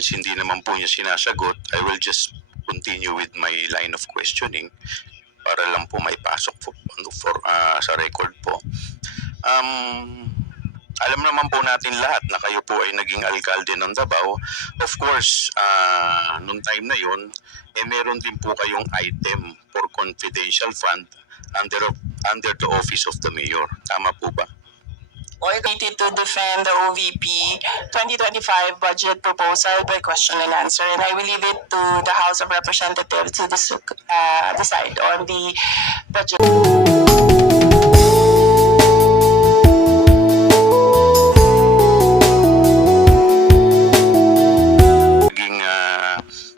Since hindi naman po niya sinasagot, I will just continue with my line of questioning para lang po may pasok sa record po. Alam naman po natin lahat na kayo po ay naging alkalde ng Davao. Of course, nung time na yon, meron din po kayong item for confidential fund under the office of the mayor. Tama po ba? Committee to defend the OVP 2025 budget proposal by question and answer, and I will leave it to the House of Representatives to decide on the budget.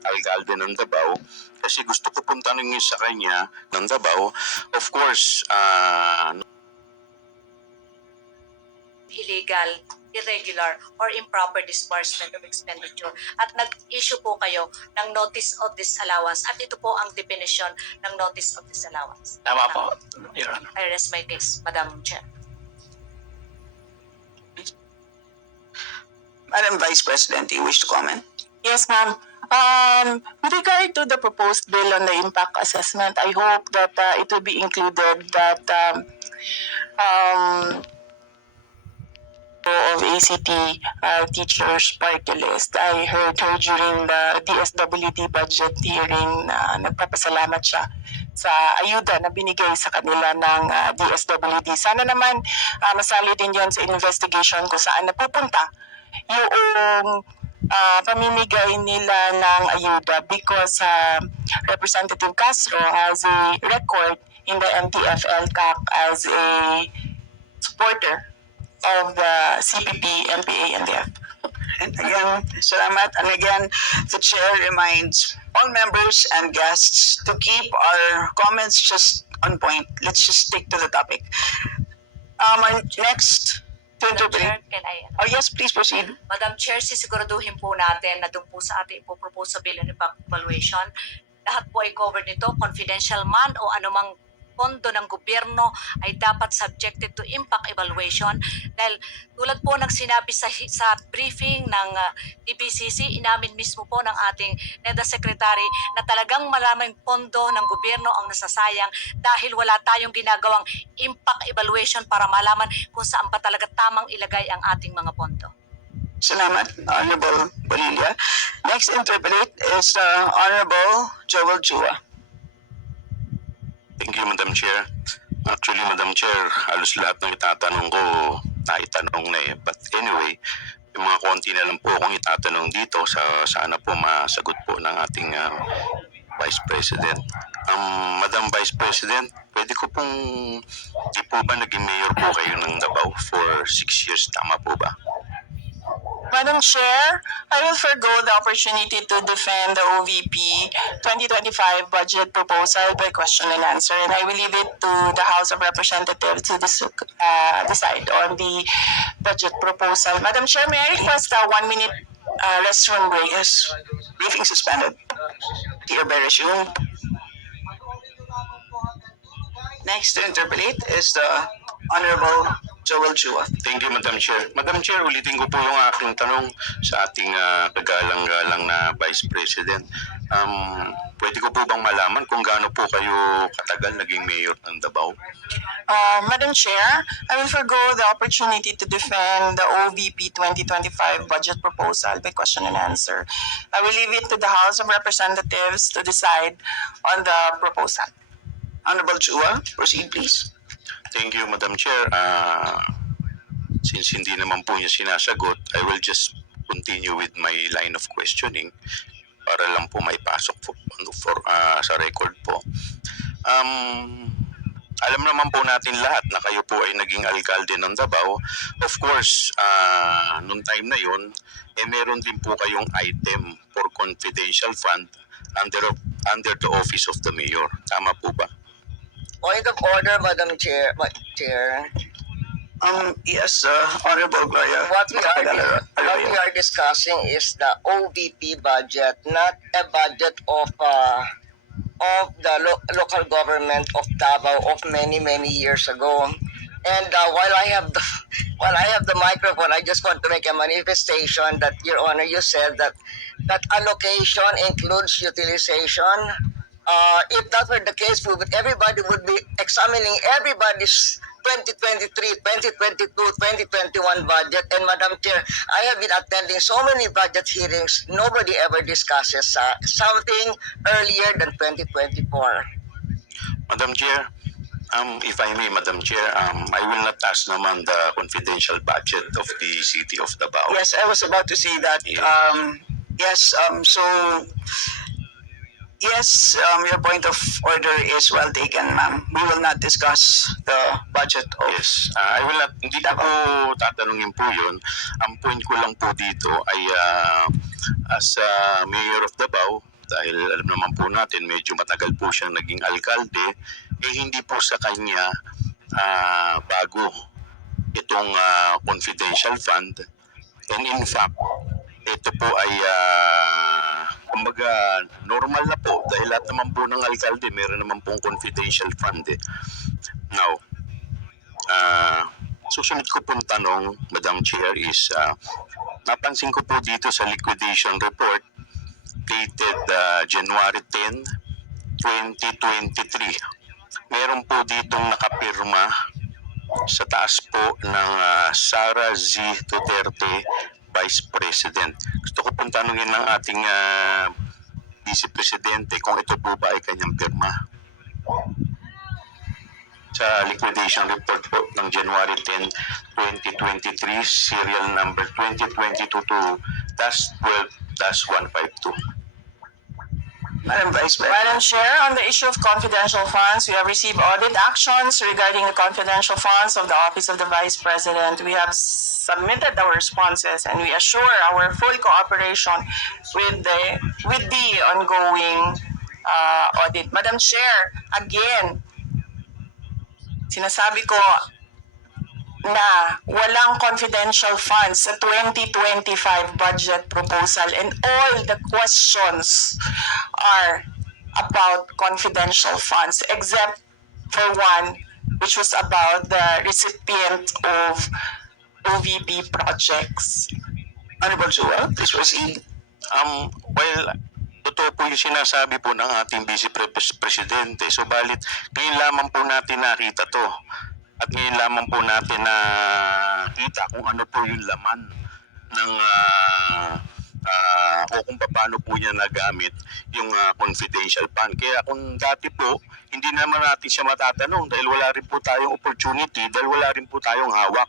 Alkalde ng Davao, kasi gusto ko pong tanongin sa kanya ng Davao, of course, illegal, irregular, or improper disbursement of expenditure. At nag-issue po kayo ng notice of disallowance. At ito po ang definition ng notice of disallowance. Tama po, Your Honor. I rest my case, Madam Chair. Madam Vice President, do you wish to comment? Yes, ma'am. With regard to the proposed bill on the impact assessment, I hope that it will be included that of ACT teachers party list. I heard her during the DSWD budget hearing na nagpapasalamat siya sa ayuda na binigay sa kanila ng DSWD. Sana naman masali din yon sa investigation kung saan napupunta yung pamimigay nila ng ayuda, because Representative Castro has a record in the MTF-LCAC as a supporter of the CPP, MPA, and the F. And again, salamat. And again, the chair reminds all members and guests to keep our comments just on point. Let's just stick to the topic. Our next to Madam interpret. Chair, can I? Oh yes, please proceed. Madam Chair, sisiguraduhin po natin na doon po sa ating ipopropose sa bill and impact evaluation, lahat po ay covered nito, confidential man o anumang pondo ng gobyerno ay dapat subjected to impact evaluation, dahil tulad po ng sinabi sa briefing ng DBCC, inamin mismo po ng ating NEDA Secretary na talagang maraming pondo ng gobyerno ang nasasayang dahil wala tayong ginagawang impact evaluation para malaman kung saan ba talaga tamang ilagay ang ating mga pondo. Salamat, Honorable Bonilla. Next interpret is Honorable Joel Chua. Thank you, Madam Chair. Actually, Madam Chair, halos lahat ng itatanong ko, naitanong na eh. But anyway, yung mga konti na lang po akong itatanong dito, sana po masagot po ng ating Vice President. Madam Vice President, pwede ko pong, di po ba naging mayor po kayo ng Davao for 6 years, tama po ba? Madam Chair, I will forgo the opportunity to defend the OVP 2025 budget proposal by question and answer, and I will leave it to the House of Representatives to decide on the budget proposal. Madam Chair, may I request a 1-minute restroom break? Yes, briefing suspended. Dear resume. Next to interpret is the Honorable Joel Chua. Thank you, Madam Chair. Madam Chair, ulitin ko po yung aking tanong sa ating kagalang-galang na Vice President. Pwede ko po bang malaman kung gaano po kayo katagal naging mayor ng Davao? Madam Chair, I will forgo the opportunity to defend the OVP 2025 budget proposal by question and answer. I will leave it to the House of Representatives to decide on the proposal. Honorable Chua, proceed please. Thank you, Madam Chair. Since hindi naman po niya sinasagot, I will just continue with my line of questioning para lang po may pasok sa record po. Alam naman po natin lahat na kayo po ay naging alkalde ng Davao. Of course, nung time na yon, meron din po kayong item for confidential fund under the office of the mayor. Tama po ba? Point of order, Madam Chair. Yes, Honorable Gloria. What we are discussing is the OVP budget, not a budget of the local government of Davao of many years ago. And while I have the microphone, I just want to make a manifestation that, Your Honor, you said that allocation includes utilization. If that were the case, everybody would be examining everybody's 2023, 2022, 2021 budget. And Madam Chair, I have been attending so many budget hearings. Nobody ever discusses something earlier than 2024. Madam Chair, if I may, Madam Chair, I will not touch naman the confidential budget of the city of Davao. Yes, I was about to say that. Yes, yes, your point of order is well taken, ma'am. We will not discuss the budget of... Yes, I will not, hindi ko po tatanungin po yun. Ang point ko lang po dito ay as Mayor of Davao, dahil alam naman po natin, medyo matagal po siyang naging alkalde, hindi po sa kanya bago itong confidential fund. And in fact, ito po ay kumbaga normal na po dahil lahat naman po ng alkalde meron naman pong confidential fund. Now, susunod ko pong tanong, Madam Chair, is napansin ko po dito sa liquidation report dated January 10, 2023. Meron po ditong nakapirma sa taas po ng Sara Z. Duterte, Vice President. Gusto ko pong tanungin ng ating Vice Presidente kung ito po ba ay kanyang pirma. Sa liquidation report po ng January 10, 2023, serial number 2022-12-152. Madam Vice President. Madam Chair, on the issue of confidential funds, we have received audit actions regarding the confidential funds of the Office of the Vice President. We have submitted our responses and we assure our full cooperation with the ongoing audit. Madam Chair, again, sinasabi ko na walang confidential funds sa 2025 budget proposal and all the questions are about confidential funds except for one which was about the recipient of OVP projects. Honorable Jewel, please proceed. Well, totoo po yung sinasabi po ng ating Vice Presidente. Subalit, ngayon lamang po natin nakita to. At ngayon lamang po natin na kita kung ano po yung laman ng o kung paano po niya nagamit yung confidential fund. Kaya kung dati po, hindi naman natin siya matatanong dahil wala rin po tayong opportunity, dahil wala rin po tayong hawak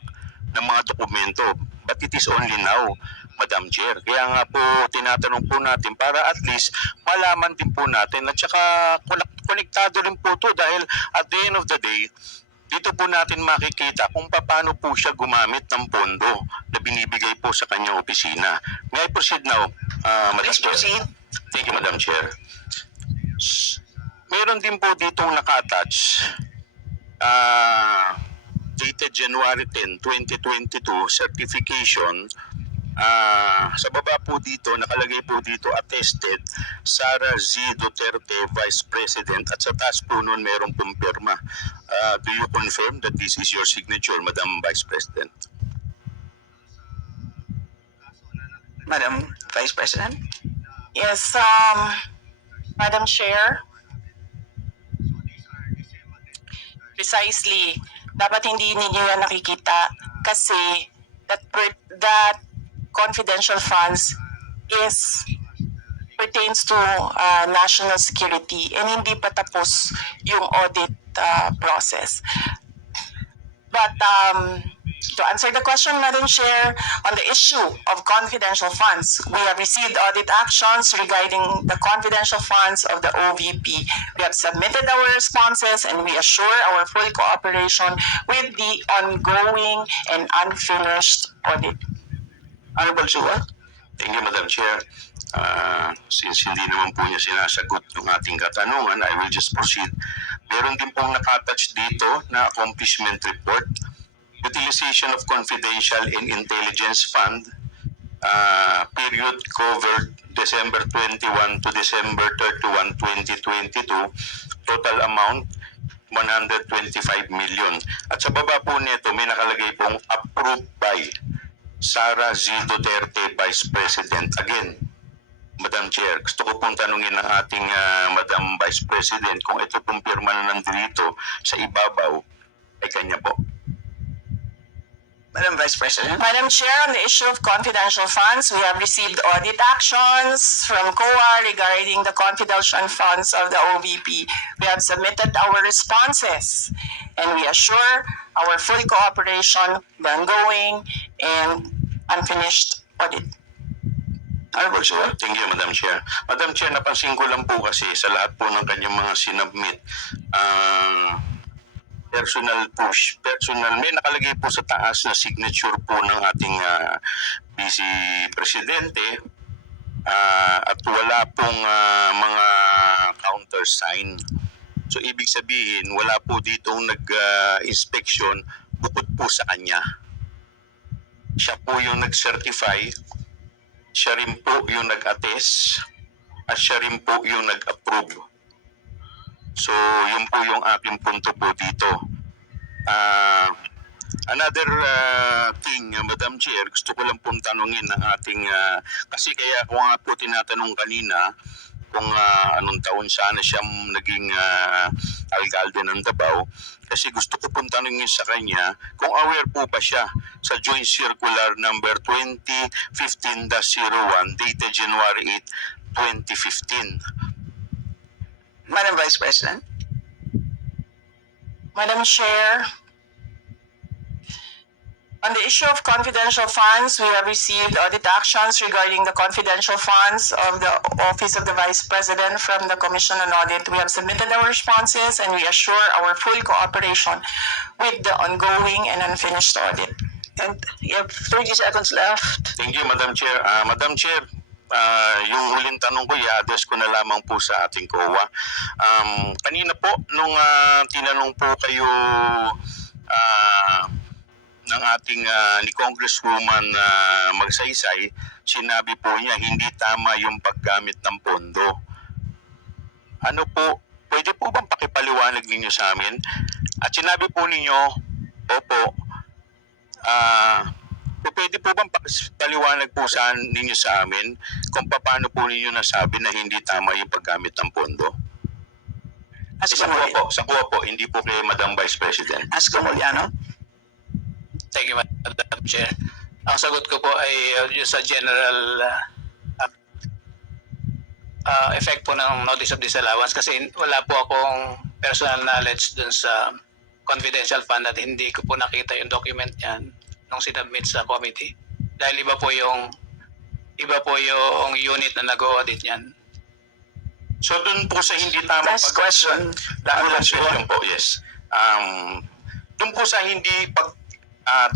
ng mga dokumento. But it is only now, Madam Chair. Kaya nga po, tinatanong po natin para at least malaman din po natin at saka konektado rin po to dahil at the end of the day, dito po natin makikita kung paano po siya gumamit ng pondo na binibigay po sa kanyang opisina. May I proceed now, Madam Please Chair? proceed. Thank you, Madam Chair. Meron din po ditong naka-attach dated January 10, 2022 certification. Sa baba po dito, nakalagay po dito attested Sara Z. Duterte, Vice President, at sa taas po nun meron pong pirma. Do you confirm that this is your signature, Madam Vice President? Madam Vice President. Yes, Madam Chair, precisely, dapat hindi ninyo yan nakikita kasi that confidential funds pertains to national security and hindi pa tapos yung audit process. But to answer the question, Madam Chair, on the issue of confidential funds, we have received audit actions regarding the confidential funds of the OVP. We have submitted our responses and we assure our full cooperation with the ongoing and unfinished audit. Honorable Jewel. Thank you, Madam Chair. Since hindi naman po niya sinasagot yung ating katanungan, I will just proceed. Meron din pong nakatouch dito na accomplishment report. Utilization of confidential and intelligence fund, period covered December 21 to December 31, 2022. Total amount 125 million. At sa baba po nito, may nakalagay pong approved by Sara Z. Duterte, Vice President. Again, Madam Chair, gusto ko pong tanungin ng ating Madam Vice President kung ito pong pirma na nandito sa ibabaw ay kanya po. Madam Vice President. Madam Chair, on the issue of confidential funds, we have received audit actions from COA regarding the confidential funds of the OVP. We have submitted our responses and we assure our full cooperation, the ongoing and unfinished audit. Honorable Chair. Thank you, Madam Chair. Madam Chair, napansin ko lang po kasi sa lahat po ng kanyang mga sinubmit, personal, may nakalagay po sa taas na signature po ng ating Vice Presidente at wala pong mga countersign. So ibig sabihin, wala po ditong nag-inspection bukod po sa kanya. Siya po yung nag-certify, siya rin po yung nag-attest, at siya rin po yung nag-approve. So, yun po yung aking punto po dito. Another thing, Madam Chair, gusto ko lang pong tanungin ng ating, kasi kaya ko nga po tinatanong kanina kung anong taon sana siyang naging alkalde ng Davao, kasi gusto ko pong tanungin sa kanya kung aware po ba siya sa Joint Circular number 2015-01 dated January 8, 2015. Madam Vice President. Madam Chair, on the issue of confidential funds, we have received audit actions regarding the confidential funds of the Office of the Vice President from the Commission on Audit. We have submitted our responses and we assure our full cooperation with the ongoing and unfinished audit. And you have 30 seconds left. Thank you, Madam Chair. Madam Chair, yung huling tanong ko, i-address ko na lamang po sa ating COA. Kanina po, nung tinanong po kayo ng ating ni Congresswoman Magsaysay, sinabi po niya hindi tama yung paggamit ng pondo. Ano po, pwede po bang pakipaliwanag ninyo sa amin? At sinabi po ninyo, opo, pwede po bang paliwanag po ninyo sa amin kung paano po ninyo nasabi na hindi tama yung paggamit ng pondo? Sa kuha po, hindi po kay Madam Vice President. Ask Muliano. Thank you, Madam Chair. Ang sagot ko po ay yung sa general effect po ng Notice of Disallowance kasi wala po akong personal knowledge dun sa confidential fund at hindi ko po nakita yung document niyan nung sinubmit sa committee. Dahil iba po yung unit na nag-audit niyan. So dun po sa hindi tamang Last question. Last question po, yes. Dun po sa hindi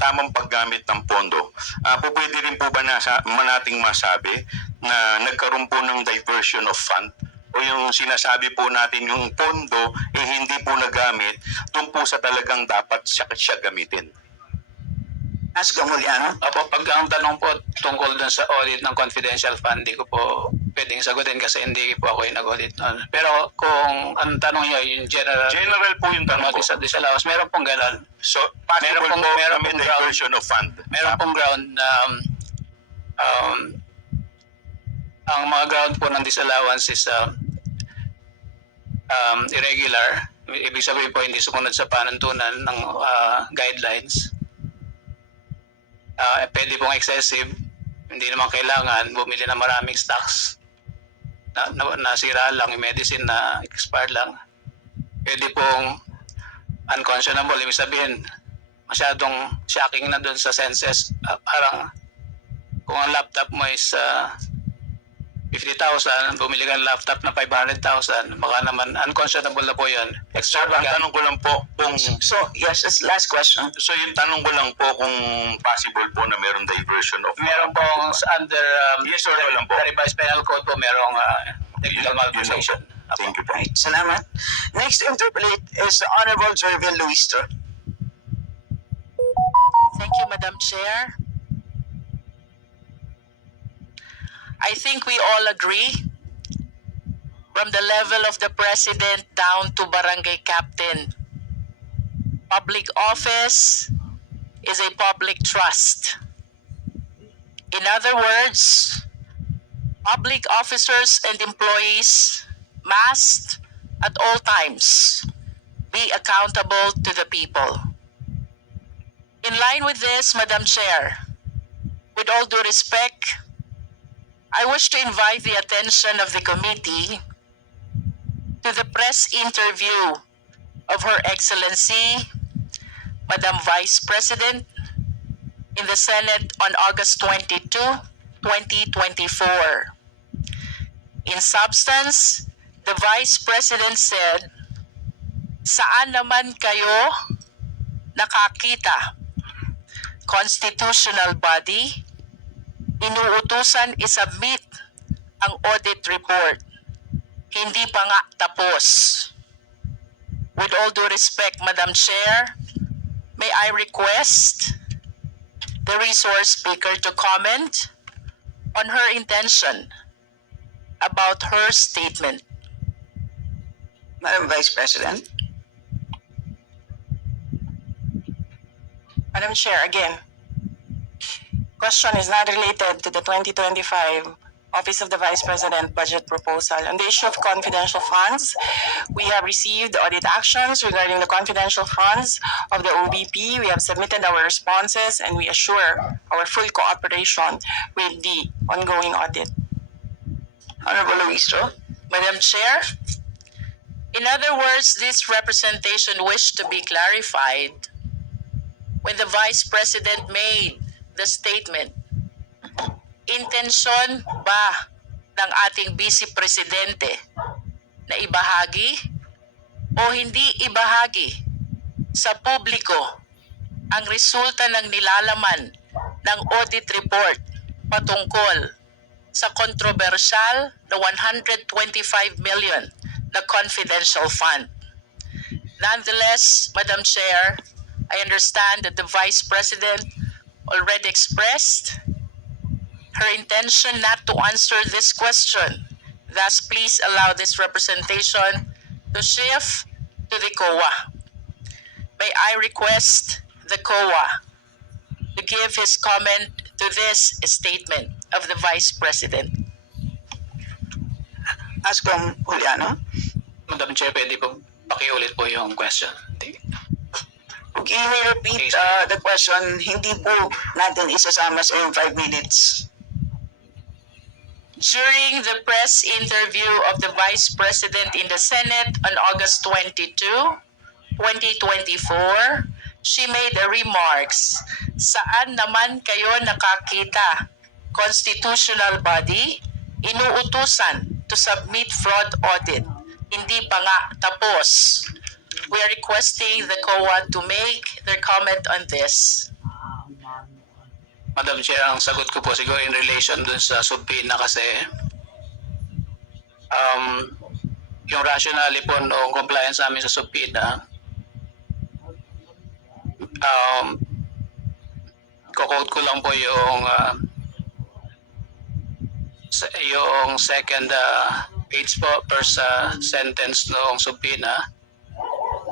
tamang paggamit ng pondo, pwede rin po ba nating masabi na nagkaroon po ng diversion of fund o yung sinasabi po natin yung pondo hindi po nagamit dun po sa talagang dapat siya gamitin? Ask Muliano. Opo, pag ang tanong po tungkol dun sa audit ng confidential fund, hindi ko po pwedeng sagutin kasi hindi po ako yung nag-audit nun. Pero kung ang tanong niya yung general Po yung tanong ko. Notice of Disallowance, meron pong ganon. So, possible Meron po pong may diversion of fund. Meron pong ground na ang mga ground po ng disallowance is irregular. Ibig sabihin po hindi sumunod sa panuntunan ng guidelines. Pwede pong excessive, hindi naman kailangan bumili ng maraming stocks na nasira lang, yung medicine na expired lang. Pwede pong unconscionable, ibig sabihin masyadong shocking na dun sa senses. Parang kung ang laptop mo is 50,000, bumili ka ng laptop na 500,000, baka naman unconscionable na po yun. Ang Extravagant. tanong ko lang po kung So, yes, that's last question. so yung tanong ko lang po kung possible po na meron diversion of Meron pong under yes or no lang po. the revised penal code po, merong technical malversation. Thank you po. Right, salamat. Next interpolate is the Honorable Jervil Luisto. Thank you, Madam Chair. I think we all agree, from the level of the President down to barangay captain, public office is a public trust. In other words, public officers and employees must at all times be accountable to the people. In line with this, Madam Chair, with all due respect, I wish to invite the attention of the committee to the press interview of Her Excellency, Madam Vice President, in the Senate on August 22, 2024. In substance, the Vice President said, "Saan naman kayo nakakita? Constitutional body, inuutusan isubmit ang audit report. Hindi pa nga tapos." With all due respect, Madam Chair, may I request the resource speaker to comment on her intention about her statement. Madam Vice President. Madam Chair, again, question is not related to the 2025 Office of the Vice President budget proposal. On the issue of confidential funds, we have received audit actions regarding the confidential funds of the OBP. We have submitted our responses and we assure our full cooperation with the ongoing audit. Honorable Luistro. Madam Chair, in other words, this representation wished to be clarified when the Vice President made the statement. Intensyon ba ng ating Vice Presidente na ibahagi o hindi ibahagi sa publiko ang resulta ng nilalaman ng audit report patungkol sa kontrobersyal na 125 million na confidential fund? Nonetheless, Madam Chair, I understand that the Vice President already expressed her intention not to answer this question. Thus, please allow this representation to shift to the COA. May I request the COA to give his comment to this statement of the Vice President. Ascom Juliano. Madam Chair, pwede po pakiulit po yung question. Okay, may repeat the question. Hindi po natin isasama sa yung 5 minutes. During the press interview of the Vice President in the Senate on August 22, 2024, she made a remarks, "Saan naman kayo nakakita? Constitutional body, inuutusan to submit fraud audit. Hindi pa nga tapos." We are requesting the COA to make their comment on this. Madam Chair, ang sagot ko po siguro in relation dun sa subpoena kasi yung rationale po noong compliance namin sa subpoena, quote ko lang po yung second page po per sa sentence noong subpoena.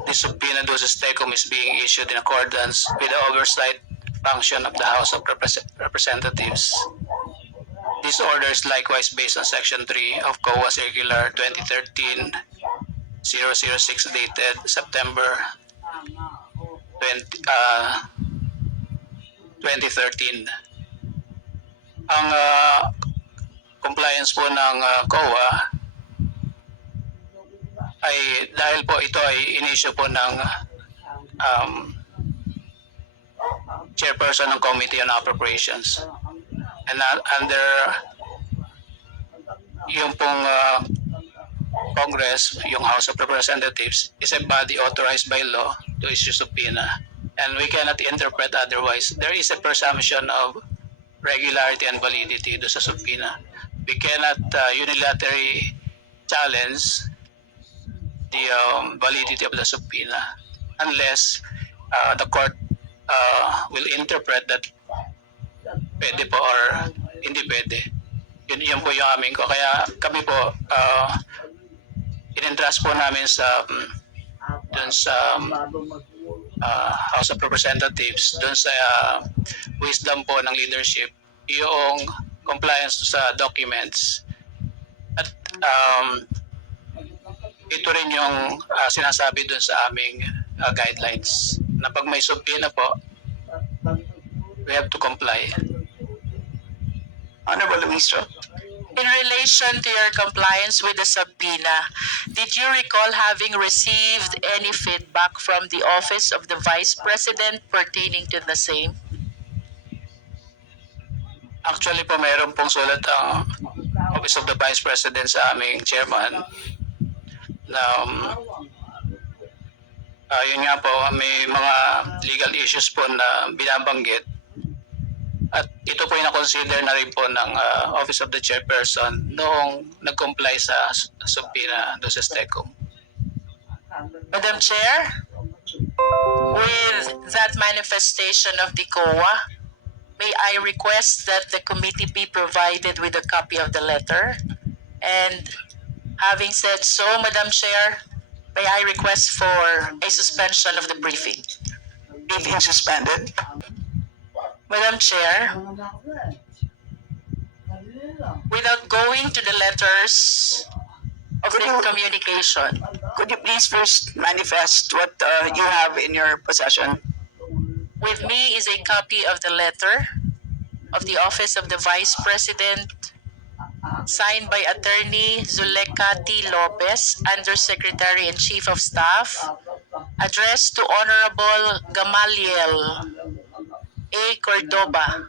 The subpoena doses TECOM is being issued in accordance with the oversight function of the House of Representatives. This order is likewise based on Section 3 of COA Circular 2013-006 dated September 2013. Ang compliance po ng COA ay dahil po ito ay in-issue po ng chairperson ng Committee on Appropriations. And under yung pong Congress, yung House of Representatives, is a body authorized by law to issue subpoena. And we cannot interpret otherwise. There is a presumption of regularity and validity do sa subpoena. We cannot unilaterally challenge the validity of the subpoena unless the court will interpret that pwede po or hindi pwede. Yun po yung amin ko. Kaya kami po, in-entrust po namin sa dun sa House of Representatives doon sa wisdom po ng leadership yung compliance sa documents. At ito rin yung sinasabi doon sa aming guidelines na pag may subpoena po, we have to comply. Honorable Luistro. In relation to your compliance with the subpoena, did you recall having received any feedback from the Office of the Vice President pertaining to the same? Actually po, mayroon pong sulat ang Office of the Vice President sa aming chairman na yun nga po, may mga legal issues po na binabanggit. At ito po yung na-consider na rin po ng Office of the Chairperson noong nag-comply sa subpoena doon sa STECOM. Madam Chair, with that manifestation of the COA, may I request that the committee be provided with a copy of the letter? And having said so, Madam Chair, may I request for a suspension of the briefing? Briefing suspended. Madam Chair, without going to the letters of the communication, Could you please first manifest what you have in your possession? with me is a copy of the letter of the Office of the Vice President, signed by Attorney Zuleka T. Lopez, Undersecretary and Chief of Staff, addressed to Honorable Gamaliel A. Cordoba,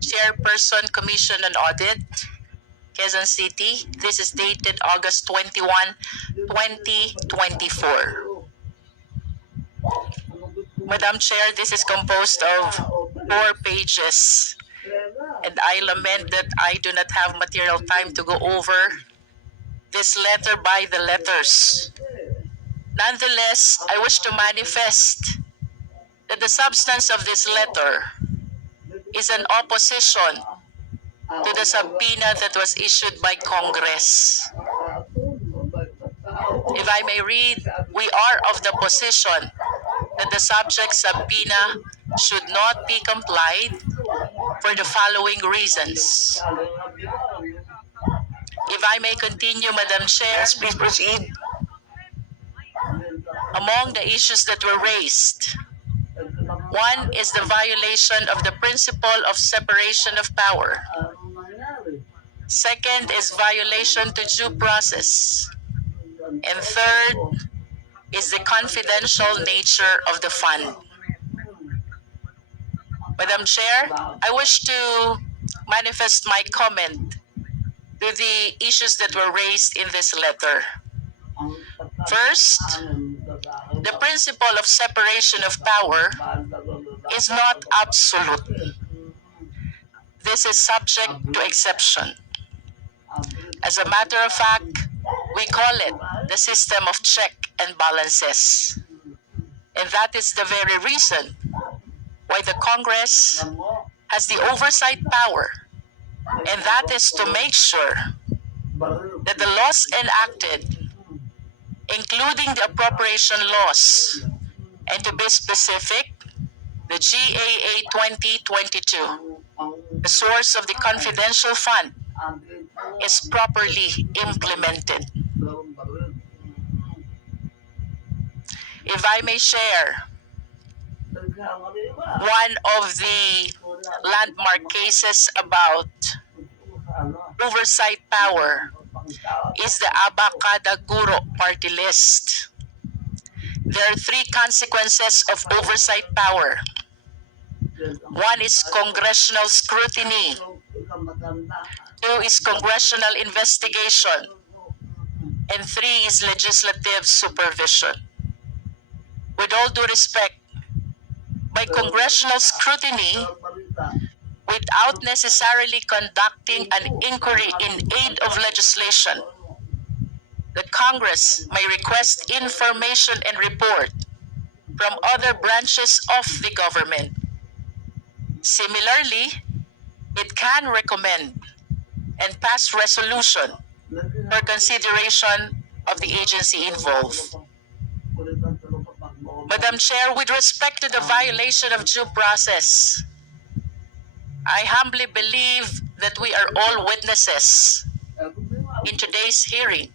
Chairperson, Commission on Audit, Quezon City. This is dated August 21, 2024. Madam Chair, this is composed of 4 pages, and I lament that I do not have material time to go over this letter by the letters. Nonetheless, I wish to manifest that the substance of this letter is an opposition to the subpoena that was issued by Congress. If I may read, we are of the position that the subject subpoena should not be complied for the following reasons. If I may continue, Madam Chair, Yes, please proceed. among the issues that were raised, one is the violation of the principle of separation of power. Second is violation to due process. And third is the confidential nature of the fund. Madam Chair, I wish to manifest my comment to the issues that were raised in this letter. First, the principle of separation of power is not absolute. This is subject to exception. As a matter of fact, we call it the system of check and balances. And that is the very reason why the Congress has the oversight power, and that is to make sure that the laws enacted, including the appropriation laws, and to be specific, the GAA 2022, the source of the confidential fund, is properly implemented. If I may share, one of the landmark cases about oversight power is the Abacada Guro party list. There are 3 consequences of oversight power. One is congressional scrutiny. 2 is congressional investigation. And 3 is legislative supervision. With all due respect, by congressional scrutiny, without necessarily conducting an inquiry in aid of legislation, the Congress may request information and report from other branches of the government. Similarly, it can recommend and pass resolution for consideration of the agency involved. Madam Chair, with respect to the violation of due process, I humbly believe that we are all witnesses in today's hearing.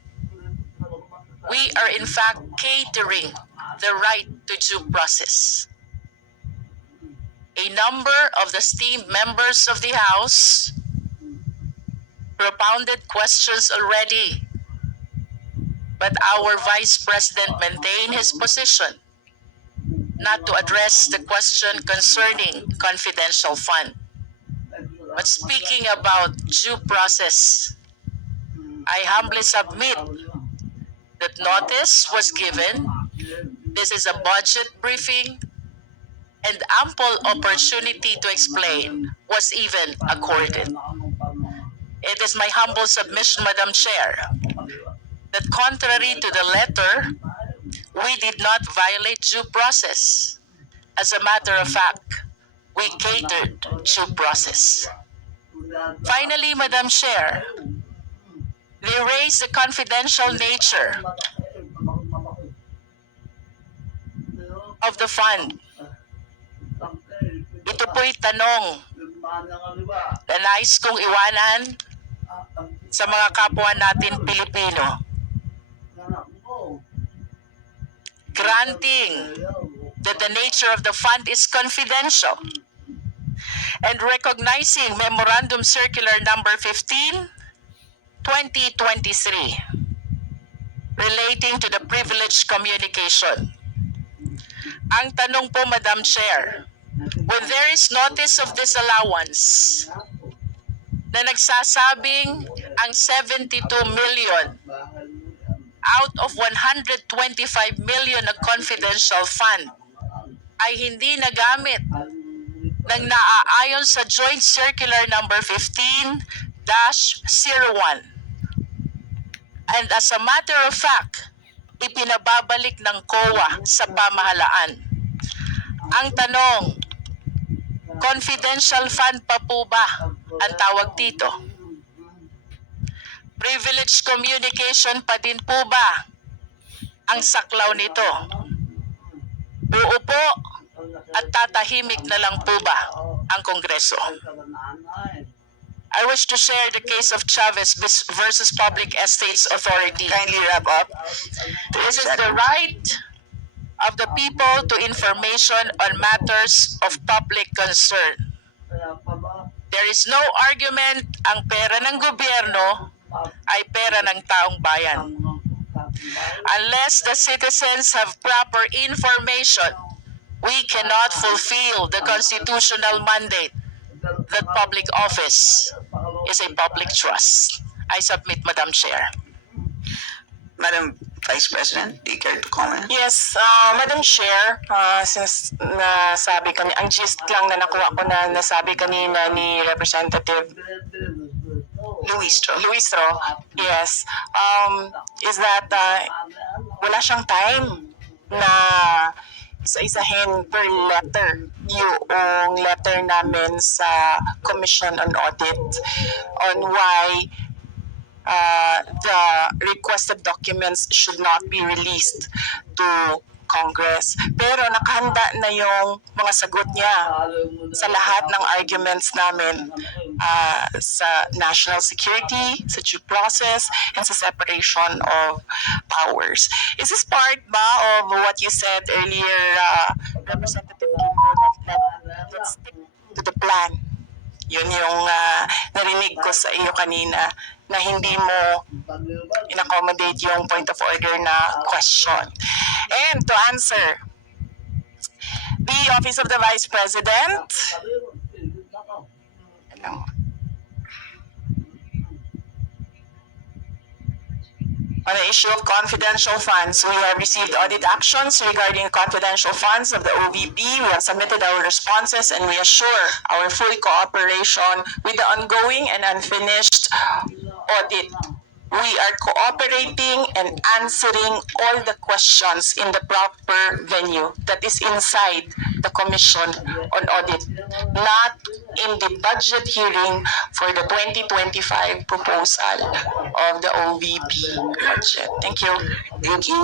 We are in fact catering the right to due process. A number of the esteemed members of the House propounded questions already, but our Vice President maintained his position not to address the question concerning confidential fund. But speaking about due process, I humbly submit that notice was given. This is a budget briefing, and ample opportunity to explain was even accorded. It is my humble submission, Madam Chair, that contrary to the letter, we did not violate due process. As a matter of fact, we catered due process. Finally, Madam Chair, they raised the confidential nature of the fund. Ito po'y tanong na nais kong iwanan sa mga kapwa natin Pilipino. Granting that the nature of the fund is confidential and recognizing Memorandum Circular Number 15, 2023, relating to the privileged communication. Ang tanong po, Madam Chair, when there is notice of disallowance na nagsasabing ang 72 million out of 125 million na confidential fund ay hindi nagamit ng naaayon sa Joint Circular Number 15-01. And as a matter of fact, ipinababalik ng COA sa pamahalaan. Ang tanong, confidential fund pa po ba ang tawag dito? Privileged communication pa din po ba ang saklaw nito? Oo po, at tatahimik na lang po ba ang Kongreso? I wish to share the case of Chavez versus Public Estates Authority. Kindly wrap up. This is the right of the people to information on matters of public concern. There is no argument ang pera ng gobyerno ay pera ng taong bayan. Unless the citizens have proper information, we cannot fulfill the constitutional mandate that public office is a public trust. I submit, Madam Chair. Madam Vice President, do you care to comment? Yes, Madam Chair, since nasabi kami, ang gist lang na nakuha ko na nasabi kanina ni Representative Luis Ro, yes, is that wala siyang time na isa-isahin per letter yung letter namin sa Commission on Audit on why the requested documents should not be released to Congress. Pero nakahanda na yung mga sagot niya sa lahat ng arguments namin sa national security, sa due process, and sa separation of powers. Is this part ba of what you said earlier, Representative Kiko, that let's stick to the plan? Yun yung narinig ko sa iyo kanina na hindi mo in-accommodate yung point of order na question. And to answer, the Office of the Vice President, on the issue of confidential funds, we have received audit actions regarding confidential funds of the OVP. We have submitted our responses and we assure our full cooperation with the ongoing and unfinished audit. We are cooperating and answering all the questions in the proper venue that is inside the Commission on Audit, not in the budget hearing for the 2025 proposal of the OVP budget. Thank you. Thank you.